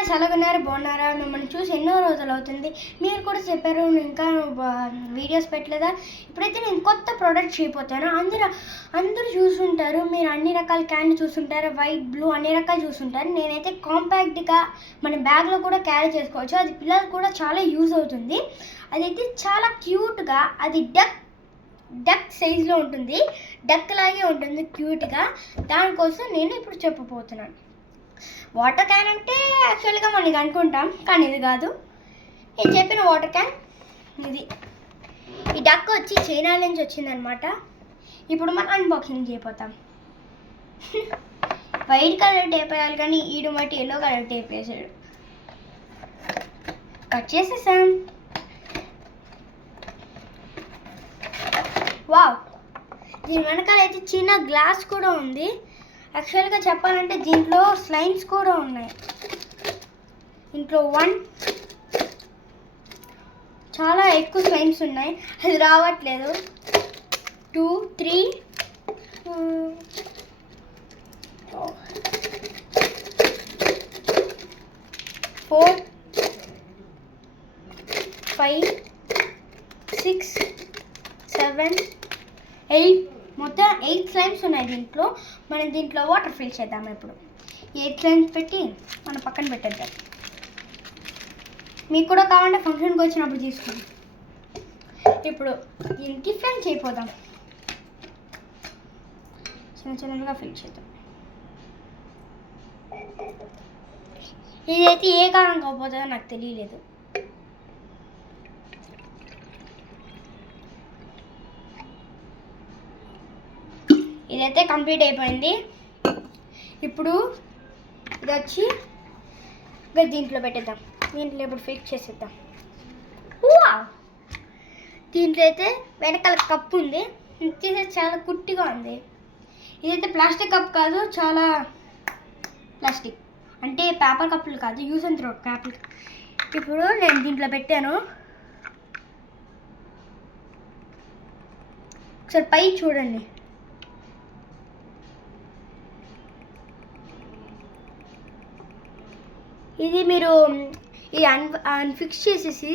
Guys ఎలాగున్నారు, బాగున్నారా? మిమ్మల్ని చూసి ఎన్నో రోజులు అవుతుంది. మీరు కూడా చెప్పారు ఇంకా వీడియోస్ పెట్టలేదా. ఇప్పుడైతే నేను కొత్త ప్రోడక్ట్ చేయబోతాను. అందరూ చూసుంటారు, మీరు అన్ని రకాల క్యాన్ చూసుంటారు, వైట్ బ్లూ అన్ని రకాలు చూసుంటారు. నేనైతే కాంపాక్ట్గా మన బ్యాగ్లో కూడా క్యారీ చేసుకోవచ్చు. అది పిల్లలకు కూడా చాలా యూజ్ అవుతుంది. అదైతే చాలా క్యూట్గా, అది డక్ సైజులో ఉంటుంది, డక్ లాగే ఉంటుంది క్యూట్గా. దానికోసం నేను ఇప్పుడు చెప్పబోతున్నాను. వాటర్ క్యాన్ అంటే యాక్చువల్గా మనకి అనుకుంటాం, కానీ ఇది కాదు. నేను చెప్పిన వాటర్ క్యాన్ ఇది. ఈ డక్ వచ్చి చైనా నుంచి వచ్చిందనమాట. ఇప్పుడు మనం అన్బాక్సింగ్ చేయబోతాం. వైట్ కలర్ టేప్ వేయాలి, కానీ ఈడు మట్టి ఎల్లో కలర్ టేప్ వేసాడు. కట్ చేసేసాం. వావ్, దీని వెనకాల అయితే చిన్న గ్లాస్ కూడా ఉంది. యాక్చువల్గా చెప్పాలంటే దీంట్లో స్లైమ్స్ కూడా ఉన్నాయి. ఇంట్లో చాలా ఎక్కువ స్లైమ్స్ ఉన్నాయి, అది రావట్లేదు. 2 3 4 5 6 7 8 మొత్తం 8 స్లైమ్స్ ఉన్నాయి దీంట్లో. మనం దీంట్లో వాటర్ ఫిల్ చేద్దాం. ఇప్పుడు 8 స్లైమ్స్ పెట్టి మనం పక్కన పెట్టేద్దాం. మీకు కూడా కావాలంటే ఫంక్షన్కి వచ్చినప్పుడు తీసుకోండి. ఇప్పుడు దీనికి ఫిల్ చేయపోదాం. చిన్నగా ఫిల్ చేద్దాం. ఇదైతే ఏ కారణం కాకపోతుందో నాకు తెలియలేదు. ఇదైతే కంప్లీట్ అయిపోయింది. ఇప్పుడు ఇది వచ్చి దీంట్లో పెట్టేద్దాం. దీంట్లో ఇప్పుడు ఫిక్స్ చేసేద్దాం. దీంట్లో అయితే వెనకాల కప్పు ఉంది. ఇది చాలా కుట్టిగా ఉంది. ఇదైతే ప్లాస్టిక్ కప్ కాదు, చాలా ప్లాస్టిక్ అంటే పేపర్ కప్పులు కాదు, యూజ్ అండ్ త్రో పేపర్. ఇప్పుడు నేను దీంట్లో పెట్టాను. ఒకసారి పై చూడండి. ఇది మీరు ఈ అన్ఫిక్స్ చేసేసి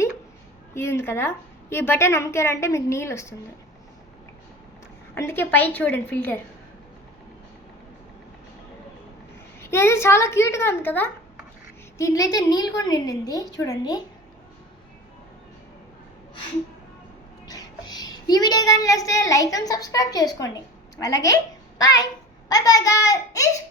ఇది ఉంది కదా, ఈ బటన్ అమ్ముకారంటే మీకు నీళ్ళు వస్తుంది. అందుకే పై చూడండి ఫిల్టర్. ఇదైతే చాలా క్యూట్గా ఉంది కదా. దీంట్లో అయితే నీళ్ళు కూడా నిండింది చూడండి. ఈ వీడియో కానీ నచ్చితే లైక్ అండ్ సబ్స్క్రైబ్ చేసుకోండి. అలాగే బాయ్ బాయ్ బాయ్ గాయ్స్.